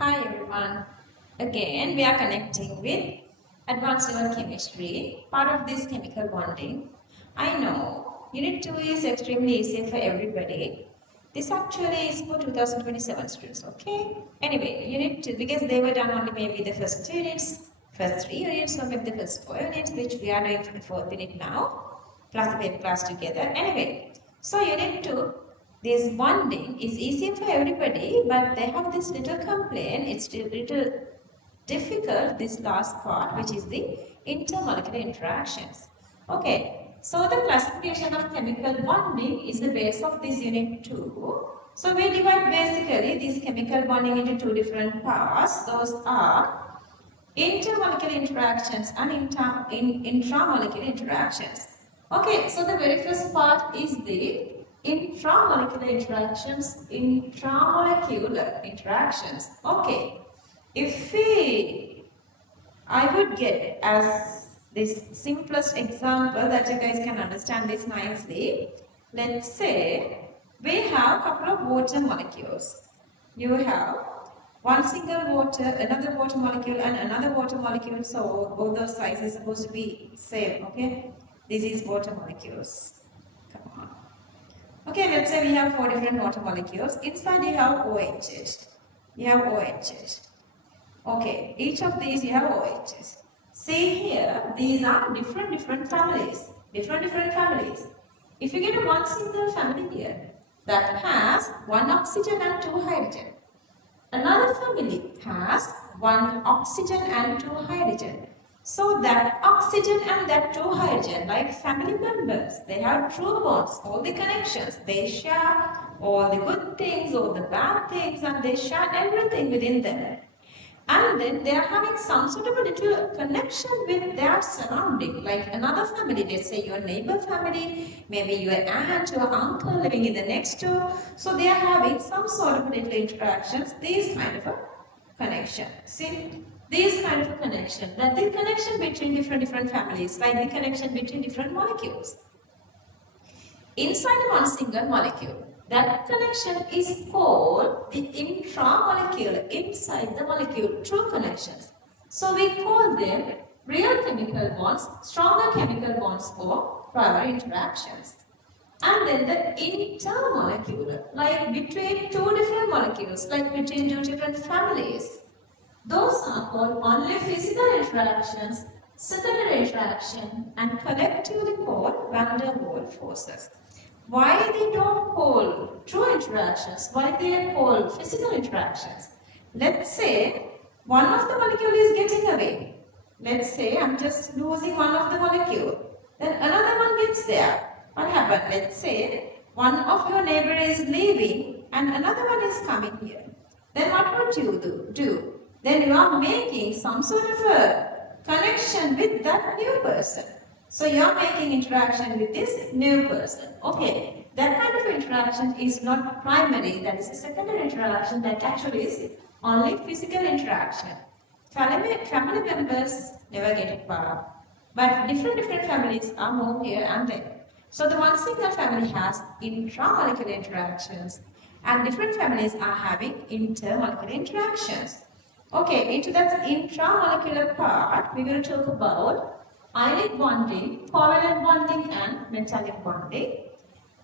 Hi everyone. Again, we are connecting with advanced level chemistry, part of this chemical bonding. I know Unit 2 is extremely easy for everybody. This actually is for 2027 students, okay? Anyway, Unit 2, because they were done only maybe the first 2 units, first 3 units, or maybe the first 4 units, which we are doing for the 4th unit now, plus the paper class together. Anyway, so Unit 2, this bonding is easy for everybody, but they have this little complaint. It's a little difficult, this last part, which is the intermolecular interactions. Okay, so the classification of chemical bonding is the base of this unit 2. So we divide basically this chemical bonding into two different parts. Those are intermolecular interactions and intramolecular interactions. Okay, so the very first part is the intramolecular interactions, intramolecular interactions. Okay, I would get as this simplest example that you guys can understand this nicely. Let's say we have a couple of water molecules. You have one single water, another water molecule and another water molecule. So both those sizes are supposed to be same. Okay, this is water molecules. Come on. Okay, let's say we have 4 different water molecules. Inside you have OHs. You have OHs. Okay, each of these you have OHs. See here, these are different families. Different families. If you get a one single family here that has one oxygen and two hydrogen. Another family has one oxygen and two hydrogen. So that oxygen and that two hydrogen, like family members, they have true bonds, all the connections. They share all the good things, all the bad things, and they share everything within them. And then they are having some sort of a little connection with their surrounding, like another family, let's say your neighbor family, maybe your aunt or uncle living in the next door. So they are having some sort of little interactions, these kind of a connection. See, these kind of a connection, that the connection between different families, like the connection between different molecules. Inside one single molecule, that connection is called the intramolecular, inside the molecule, true connections. So we call them real chemical bonds, stronger chemical bonds for primary interactions. And then the intermolecular, like between two different molecules, like between two different families. Those are called only physical interactions, secondary interaction, and collectively called van der Waals forces. Why they don't call true interactions? Why they are called physical interactions? Let's say one of the molecule is getting away. Let's say I'm just losing one of the molecule. Then another one gets there. What happened? Let's say one of your neighbor is leaving and another one is coming here. Then what would you do? Then you are making some sort of a connection with that new person. So you are making interaction with this new person. Okay, that kind of interaction is not primary, that is a secondary interaction that actually is only physical interaction. Family members never get it far, but different families are more here and there. So the one single family has intramolecular interactions and different families are having intermolecular interactions. Okay, into that intramolecular part, we're going to talk about ionic bonding, covalent bonding and metallic bonding.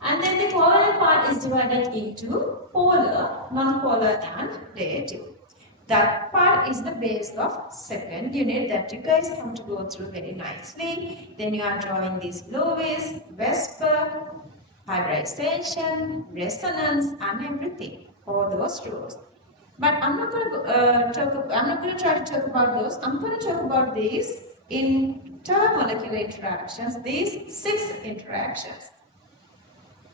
And then the covalent part is divided into polar, non-polar and reactive. That part is the base of second unit that you guys have to go through very nicely. Then you are drawing these Lewis, Vesper, hybridization, resonance and everything for those rules. But I'm not going to try to talk about those. I'm going to talk about these intermolecular interactions, these 6 interactions.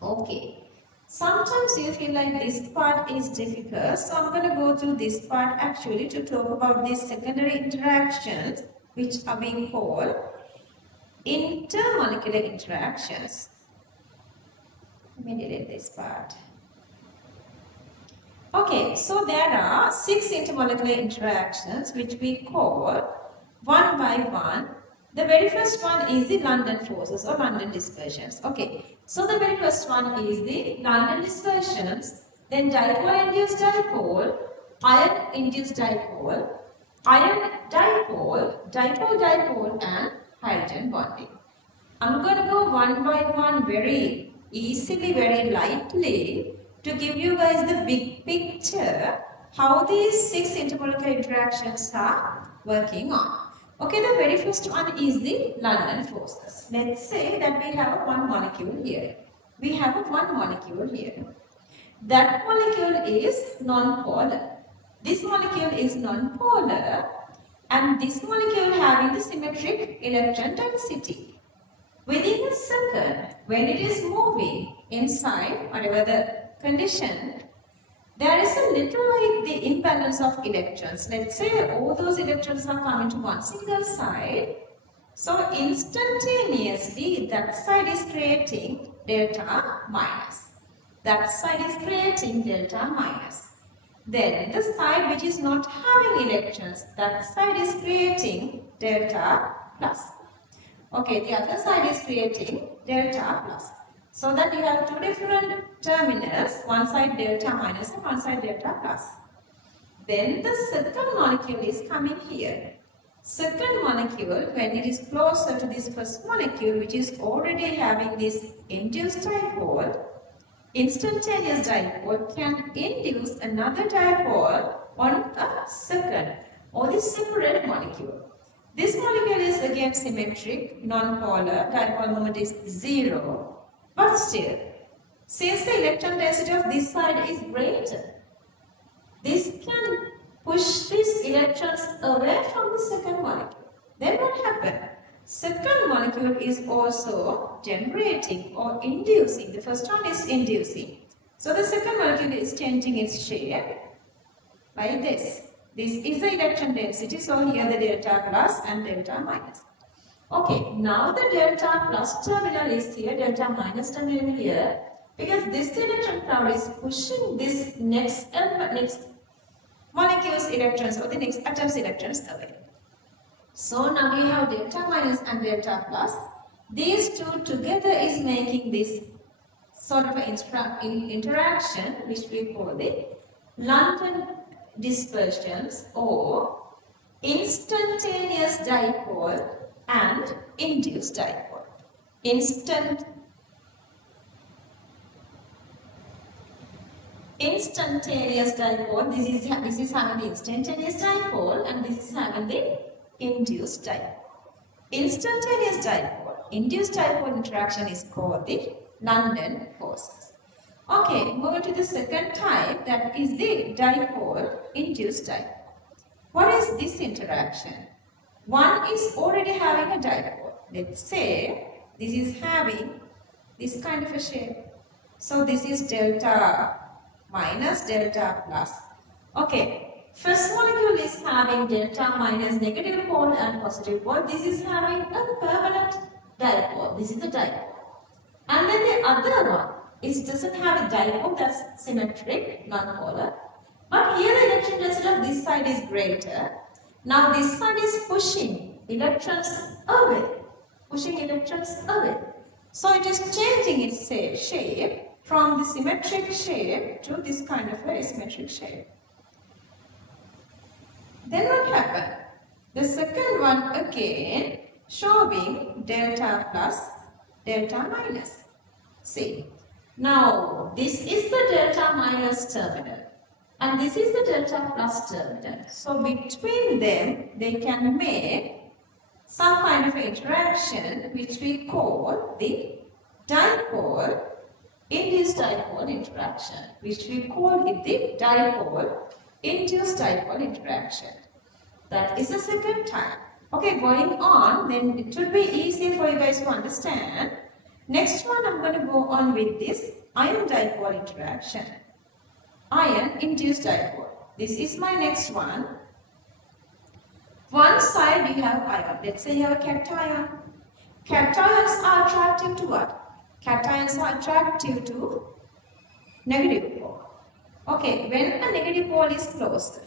Okay. Sometimes you feel like this part is difficult, so I'm going to go through this part actually to talk about these secondary interactions, which are being called intermolecular interactions. Let me delete this part. Okay, so there are 6 intermolecular interactions which we call one by one. The very first one is the London forces or London dispersions. Okay, so the very first one is the London dispersions, then dipole-induced dipole, iron-induced dipole, iron dipole, dipole-dipole, and hydrogen bonding. I'm going to go one by one very easily, very lightly to give you guys the big picture how these 6 intermolecular interactions are working on. Okay, the very first one is the London forces. Let's say that we have one molecule here. We have one molecule here. That molecule is non-polar. This molecule is non-polar and this molecule having the symmetric electron density. Within a second, when it is moving inside, whatever the condition, there is a little like the imbalance of electrons. Let's say all those electrons are coming to one single side. So instantaneously, that side is creating delta minus. That side is creating delta minus. Then the side which is not having electrons, that side is creating delta plus. Okay, the other side is creating delta plus. So that you have two different terminals, one side delta minus and one side delta plus. Then the second molecule is coming here. Second molecule, when it is closer to this first molecule, which is already having this induced dipole, instantaneous dipole can induce another dipole on a second or the separate molecule. This molecule is again symmetric, non-polar, dipole moment is 0, but still, since the electron density of this side is greater, this can push these electrons away from the second molecule. Then what happens? Second molecule is also generating or inducing. The first one is inducing. So the second molecule is changing its shape like this. This is the electron density. So here the delta plus and delta minus. Okay, now the delta plus terminal is here, delta minus terminal here, because this electron cloud is pushing this next molecule's electrons or the next atom's electrons away. So now we have delta minus and delta plus. These two together is making this sort of interaction which we call the London dispersions or instantaneous dipole and induced dipole. Instantaneous dipole, this is having the instantaneous dipole and this is having the induced dipole. Instantaneous dipole, induced dipole interaction is called the London forces. Okay, moving to the second type, that is the dipole induced dipole. What is this interaction? One is already having a dipole. Let's say this is having this kind of a shape. So this is delta minus, delta plus. Okay, first molecule is having delta minus negative pole and positive pole. This is having a permanent dipole. This is the dipole. And then the other one, it doesn't have a dipole, that's symmetric, non-polar. But here the electron density of this side is greater. Now this side is pushing electrons away. So it is changing its shape from the symmetric shape to this kind of a asymmetric shape. Then what happened? The second one again showing delta plus, delta minus. See, now this is the delta minus terminal and this is the delta plus terminal. So between them they can make some kind of interaction which we call the dipole induced dipole interaction, which we call it the dipole induced dipole interaction. That is the second type. Okay, going on, then it should be easy for you guys to understand. Next one, I'm going to go on with this ion dipole interaction. Ion induced dipole. This is my next one. One side we have ion. Let's say you have a cation. Cations are attractive to what? Cations are attractive to negative pole. Okay, when a negative pole is closed,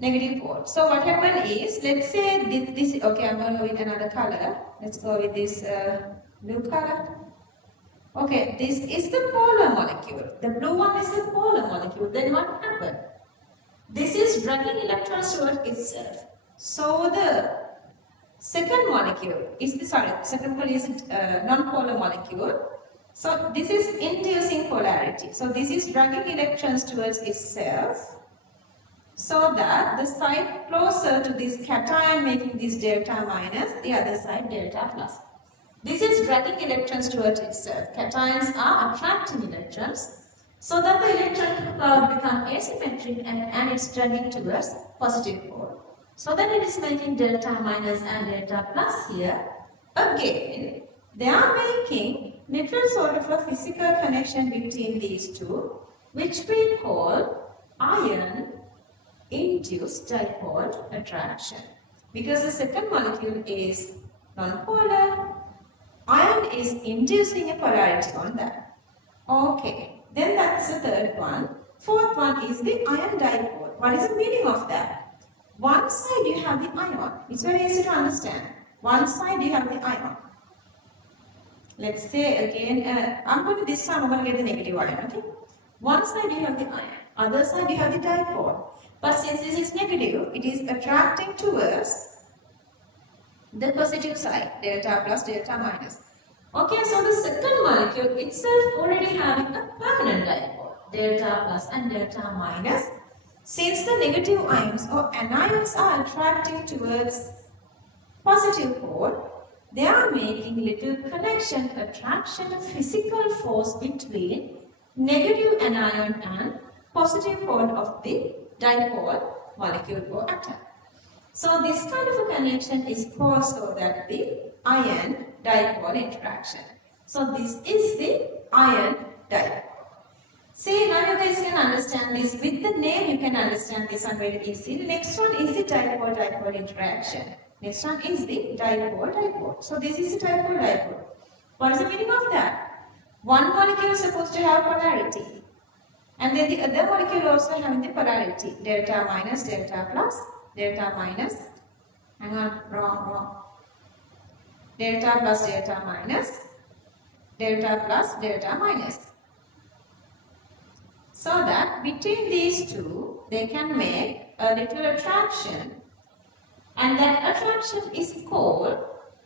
negative pole. So what happened is, let's say this okay, I'm going to go with another color. Let's go with this blue color. Okay, this is the polar molecule. The blue one is the polar molecule. molecule, then what happened? This is dragging electrons towards itself. So the second molecule is the, second molecule is non-polar molecule. So this is inducing polarity. So this is dragging electrons towards itself, so that the side closer to this cation making this delta minus, the other side delta plus. This is dragging electrons towards itself. Cations are attracting electrons, so that the electron cloud becomes asymmetric and it's dragging towards positive pole. So then it is making delta minus and delta plus here. Again, they are making little sort of a physical connection between these two, which we call ion-induced dipole attraction. Because the second molecule is non-polar, ion is inducing a polarity on that. Okay, then that's the third one. Fourth one is the ion dipole. What is the meaning of that? One side you have the ion. It's very easy to understand. One side you have the ion. Let's say again, this time I'm going to get the negative ion, okay? One side you have the ion, other side you have the dipole. But since this is negative, it is attracting towards the positive side, delta plus, delta minus. Okay, so the second molecule itself already having a permanent dipole, delta plus and delta minus. Since the negative ions or anions are attracting towards positive pole, they are making little connection, attraction, a physical force between negative anion and positive pole of the dipole molecule or atom. So this kind of a connection is called so that the ion dipole interaction. So this is the ion dipole. See, now you guys can understand this. With the name you can understand this one very easy. The next one is the dipole-dipole interaction. Next one is the dipole-dipole. So this is the dipole-dipole. What is the meaning of that? One molecule is supposed to have polarity. And then the other molecule also having the polarity. Delta minus, delta plus, delta minus. Hang on, wrong. Delta plus, delta minus, delta plus, delta minus. So that between these two, they can make a little attraction. And that attraction is called,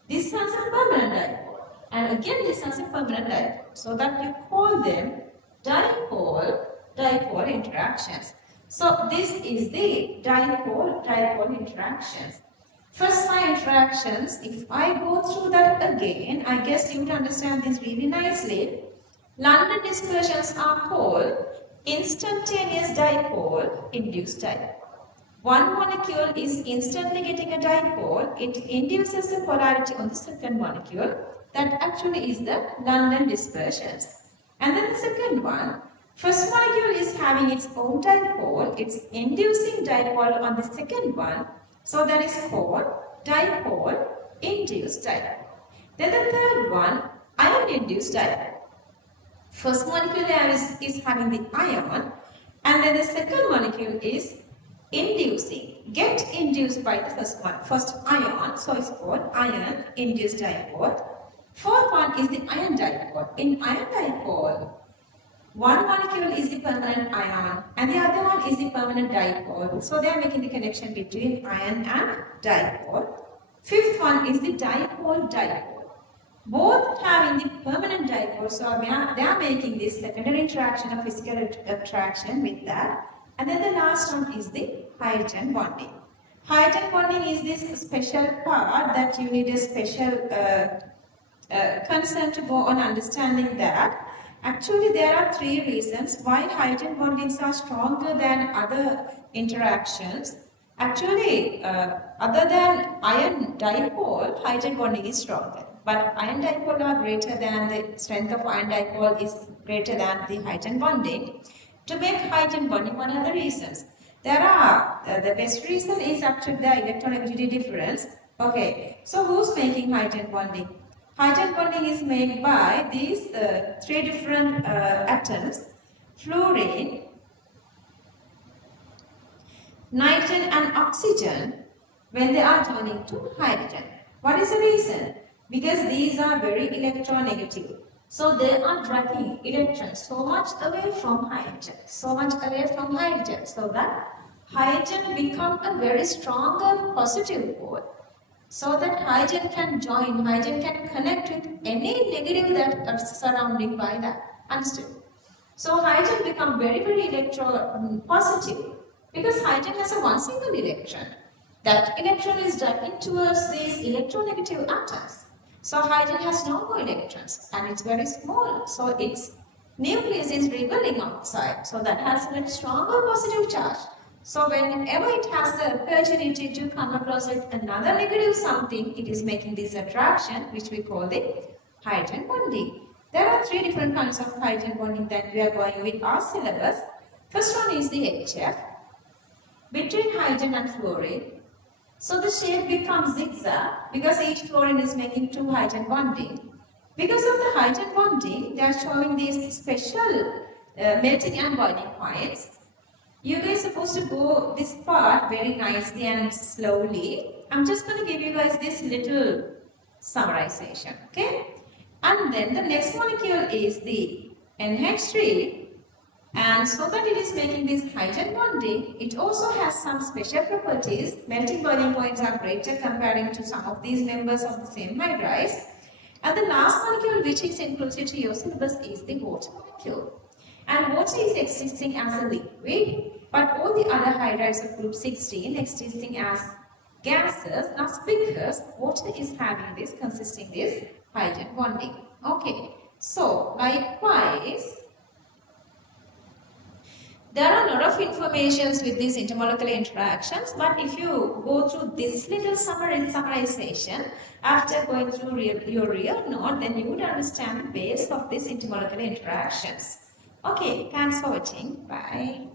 this has a permanent dipole. And again, this has a permanent dipole. So that you call them dipole-dipole interactions. So this is the dipole-dipole interactions. First five interactions, if I go through that again, I guess you would understand this really nicely. London dispersions are called instantaneous dipole-induced dipole. One molecule is instantly getting a dipole, it induces a polarity on the second molecule. That actually is the London dispersions. And then the second one, first molecule is having its own dipole, it's inducing dipole on the second one. So that is called dipole-induced dipole. Then the third one, ion-induced dipole. First molecule is having the ion, and then the second molecule is get induced by the first ion, so it's called ion-induced dipole. Fourth one is the ion dipole. In ion dipole, one molecule is the permanent ion and the other one is the permanent dipole. So they are making the connection between ion and dipole. Fifth one is the dipole-dipole. Both having the permanent dipole, so they are making this secondary interaction of physical attraction with that. And then the last one is the hydrogen bonding. Hydrogen bonding is this special part that you need a special concern to go on understanding that. Actually, there are three reasons why hydrogen bondings are stronger than other interactions. Actually, other than ion dipole, hydrogen bonding is stronger. But ion dipole are greater than the strength of ion dipole is greater than the hydrogen bonding. To make hydrogen bonding, one of the reasons. There are, the best reason is actually the electronegativity difference. Okay, so who's making hydrogen bonding? Hydrogen bonding is made by these three different atoms, fluorine, nitrogen and oxygen, when they are turning to hydrogen. What is the reason? Because these are very electronegative. So they are dragging electrons so much away from hydrogen, so much away from hydrogen, so that hydrogen become a very stronger positive pole. So that hydrogen can join, hydrogen can connect with any negative that are surrounding by that. Understood? So hydrogen become very, very positive because hydrogen has a one single electron. That electron is directing towards these electronegative atoms. So hydrogen has no more electrons and it's very small. So its nucleus is rebelling outside. So that has a stronger positive charge. So whenever it has the opportunity to come across with another negative something, it is making this attraction, which we call the hydrogen bonding. There are three different kinds of hydrogen bonding that we are going with our syllabus. First one is the HF, between hydrogen and fluorine. So the shape becomes zigzag because each fluorine is making two hydrogen bonding. Because of the hydrogen bonding, they are showing these special melting and boiling points. You guys are supposed to go this part very nicely and slowly. I'm just going to give you guys this little summarization, okay? And then the next molecule is the NH3. And so that it is making this hydrogen bonding, it also has some special properties. Melting boiling points are greater comparing to some of these members of the same hydrides. And the last molecule which is included to your syllabus is the water molecule. And water is existing as a liquid, but all the other hydrides of group 16 existing as gases. That's because water is having this, consisting this hydrogen bonding. Okay, so likewise, there are a lot of informations with these intermolecular interactions, but if you go through this little summarization, after going through your real note, then you would understand the base of these intermolecular interactions. Okay, thanks for watching. Bye.